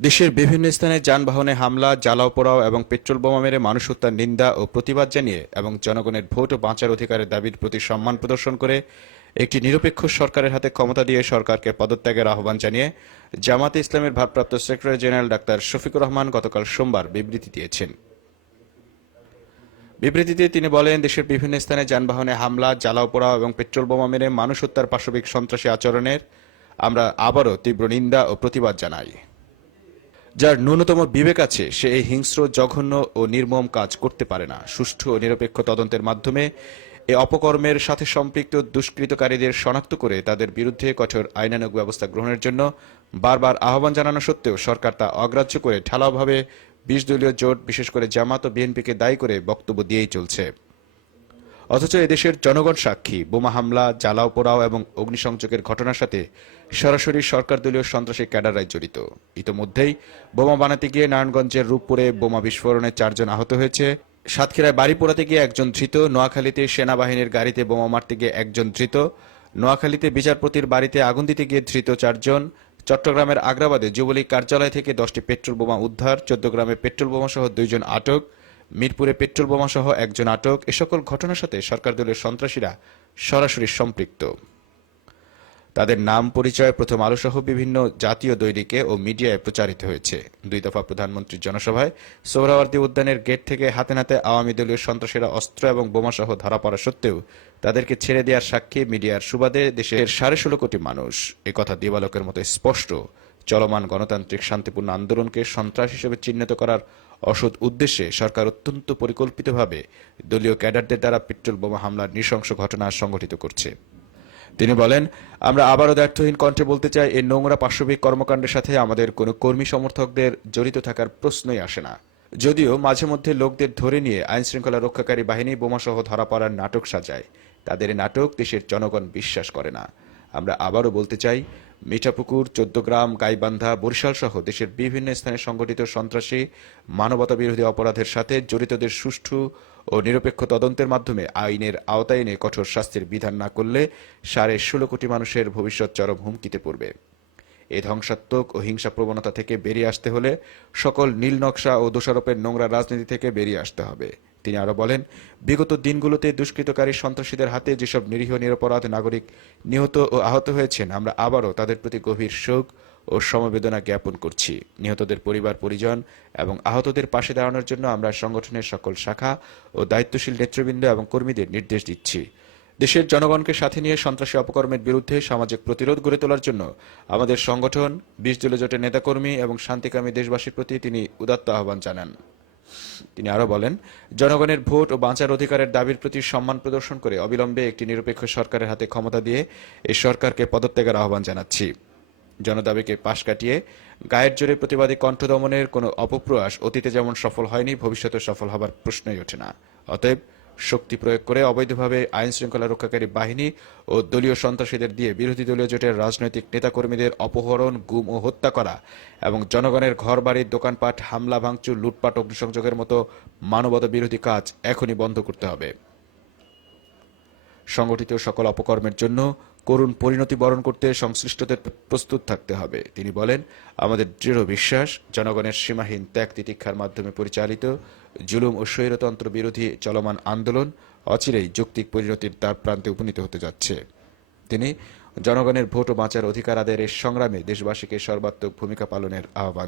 দেশের বিভিন্ন স্থানে যানবাহনে হামলা, জ্বালাও পোড়াও এবং পেট্রোল বোমা মেরে মানুষ হত্যার নিন্দা ও প্রতিবাদ জানিয়ে এবং জনগণের ভোট ও বাঁচার অধিকারের দাবির প্রতি সম্মান প্রদর্শন করে একটি নিরপেক্ষ সরকারের হাতে ক্ষমতা দিয়ে সরকারকে পদত্যাগের আহ্বান জানিয়ে জামাতে ইসলামের ভারপ্রাপ্ত secretary general doctor Shafiqur Rahman গতকাল সোমবার বিবৃতি দিয়েছেন। বিবৃতিতে তিনি বলেন, দেশের বিভিন্ন স্থানে যানবাহনে হামলা, জ্বালাও পোড়াও এবং পেট্রোল বোমা মেরে মানুষ হত্যার পাশবিক সন্ত্রাসী আচরণের আমরা আবারও তীব্র নিন্দা ও প্রতিবাদ জানাই। যার ন্যূনতম বিবেক আছে সে এই হিংস্র, জঘন্য ও নির্মম কাজ করতে পারে না। সুষ্ঠু ও নিরপেক্ষ তদন্তের মাধ্যমে এ অপকর্মের সাথে সম্পৃক্ত দুষ্কৃতকারীদের শনাক্ত করে তাদের বিরুদ্ধে কঠোর আইনানুগ ব্যবস্থা গ্রহণের জন্য বারবার আহ্বান জানানো সত্ত্বেও সরকার তা অগ্রাহ্য করে ঢালাওভাবে ২০ দলীয় জোট, বিশেষ করে জামাত ও বিএনপিকে দায়ী করে বক্তব্য দিয়েই চলছে। অথচ এদেশের জনগণ সাক্ষী, বোমা হামলা, জ্বালাও পোড়াও এবং অগ্নিসংযোগের ঘটনার সাথে সরাসরি সরকার দলীয় সন্ত্রাসী ক্যাডাররাই জড়িত। ইতোমধ্যেই বোমা বানাতে গিয়ে নারায়ণগঞ্জের রূপপুরে বোমা বিস্ফোরণে ৪ জন আহত হয়েছে, সাতক্ষীরায় বাড়ি পোড়াতে গিয়ে ১ জন ধৃত, নোয়াখালীতে সেনাবাহিনীর গাড়িতে বোমা মারতে গিয়ে ১ জন ধৃত, নোয়াখালীতে বিচারপতির বাড়িতে আগুন দিতে গিয়ে ধৃত ৪ জন, চট্টগ্রামের আগ্রাবাদে যুবলীগ কার্যালয় থেকে ১০টি পেট্রোল বোমা উদ্ধার, ১৪ গ্রামে পেট্রোল বোমাসহ ২ জন আটক, মিরপুরে পেট্রোল বোমাসহ ১ জন আটক। এ সকল ঘটনার সাথে সরকার দলীয় সন্ত্রাসীরা সরাসরি সম্পৃক্ত। তাদের নাম পরিচয় প্রথম আলোসহ বিভিন্ন জাতীয় দৈনিকে ও মিডিয়ায় প্রচারিত হয়েছে। ২ দফা প্রধানমন্ত্রীর জনসভায় সোহরাওয়ার্দী উদ্যানের গেট থেকে হাতে নাতে আওয়ামী দলীয় সন্ত্রাসীরা অস্ত্র এবং বোমাসহ ধরা পড়া সত্ত্বেও তাদেরকে ছেড়ে দেওয়ার সাক্ষী মিডিয়ার সুবাদে দেশের ১৬.৫ কোটি মানুষ। একথা দিবালোকের মতো স্পষ্ট। চলমান গণতান্ত্রিক শান্তিপূর্ণ আন্দোলনকে সন্ত্রাস হিসেবে চিহ্নিত করার অসৎ উদ্দেশ্যে সরকার অত্যন্ত পরিকল্পিতভাবে দলীয় ক্যাডারদের দ্বারা পেট্রোল বোমা হামলার নৃশংস ঘটনা সংঘটিত করছে। তিনি বলেন, আমরা আবারও দ্ব্যর্থহীন কণ্ঠে বলতে চাই, এই নোংরা পাশবিক কর্মকাণ্ডের সাথে আমাদের কোনো কর্মী সমর্থকদের জড়িত থাকার প্রশ্নই আসে না। যদিও মাঝে মধ্যে লোকদের ধরে নিয়ে আইনশৃঙ্খলা রক্ষাকারী বাহিনী বোমাসহ ধরা পড়ার নাটক সাজায়, তাদের এই নাটক দেশের জনগণ বিশ্বাস করে না। আমরা আবারও বলতে চাই, মিঠাপুকুর, ১৪ গ্রাম, গাইবান্ধা, বরিশাল সহ দেশের বিভিন্ন স্থানে সংঘটিত সন্ত্রাসী, মানবতাবিরোধী অপরাধের সাথে জড়িতদের সুষ্ঠু ও নিরপেক্ষ তদন্তের মাধ্যমে আইনের আওতায় এনে কঠোর শাস্তির বিধান না করলে ১৬.৫ কোটি মানুষের ভবিষ্যৎ চরম হুমকিতে পড়বে। এই ধ্বংসাত্মক ও হিংসা প্রবণতা থেকে বেরিয়ে আসতে হলে সকল নীল নকশা ও দোষারোপের নোংরা রাজনীতি থেকে বেরিয়ে আসতে হবে। তিনি আরো বলেন, বিগত দিনগুলোতে দুষ্কৃতকারী সন্ত্রাসীদের হাতে যেসব নিরীহ নিরপরাধ নাগরিক নিহত ও আহত হয়েছেন, আমরা আবারও তাদের প্রতি গভীর শোক ও সমবেদনা জ্ঞাপন করছি। নিহতদের পরিবার পরিজন এবং আহতদের পাশে দাঁড়ানোর জন্য আমরা সংগঠনের সকল শাখা ও দায়িত্বশীল নেতৃবৃন্দ এবং কর্মীদের নির্দেশ দিচ্ছি। দেশের জনগণকে সাথে নিয়ে সন্ত্রাসী অপকর্মের বিরুদ্ধে সামাজিক প্রতিরোধ গড়ে তোলার জন্য আমাদের সংগঠন, ২০ দলীয় জোটের নেতাকর্মী এবং শান্তিকামী দেশবাসীর প্রতি তিনি উদাত্ত আহ্বান জানান। তিনি আরো বলেন, জনগণের ভোট ও বাঁচার অধিকারের দাবির প্রতি সম্মান প্রদর্শন করে অবিলম্বে একটি নিরপেক্ষ সরকারের হাতে ক্ষমতা দিয়ে এই সরকারকে পদত্যাগের আহ্বান জানাচ্ছি। জনদাবিকে পাশ কাটিয়ে গায়ের জোরে প্রতিবাদী কণ্ঠ দমনের কোনো অপপ্রয়াস অতীতে যেমন সফল হয়নি, ভবিষ্যতে সফল হবার প্রশ্নই ওঠে না। অতএব শক্তি প্রয়োগ করে অবৈধভাবে আইন শৃঙ্খলা রক্ষাকারী বাহিনী ও দলীয় সন্ত্রাসীদের দিয়ে বিরোধী দলীয় জোটের রাজনৈতিক নেতাকর্মীদের অপহরণ, গুম ও হত্যা করা এবং জনগণের ঘরবাড়ি, দোকানপাট হামলা, ভাঙচুর, লুটপাট, অগ্নিসংযোগের মতো মানবতা বিরোধী কাজ এখনই বন্ধ করতে হবে। সংগঠিত সকল অপকর্মের জন্য করুণ পরিণতি বরণ করতে সংশ্লিষ্টদের প্রস্তুত থাকতে হবে। তিনি বলেন, আমাদের দৃঢ় বিশ্বাস, জনগণের সীমাহীন ত্যাগ তিতিক্ষার মাধ্যমে পরিচালিত জুলুম ও স্বৈরতন্ত্র বিরোধী চলমান আন্দোলন অচিরেই যৌক্তিক পরিণতির দ্বার প্রান্তে উপনীত হতে যাচ্ছে। তিনি জনগণের ভোট ও বাঁচার অধিকার আদায়ের সংগ্রামে দেশবাসীকে সর্বাত্মক ভূমিকা পালনের আহ্বান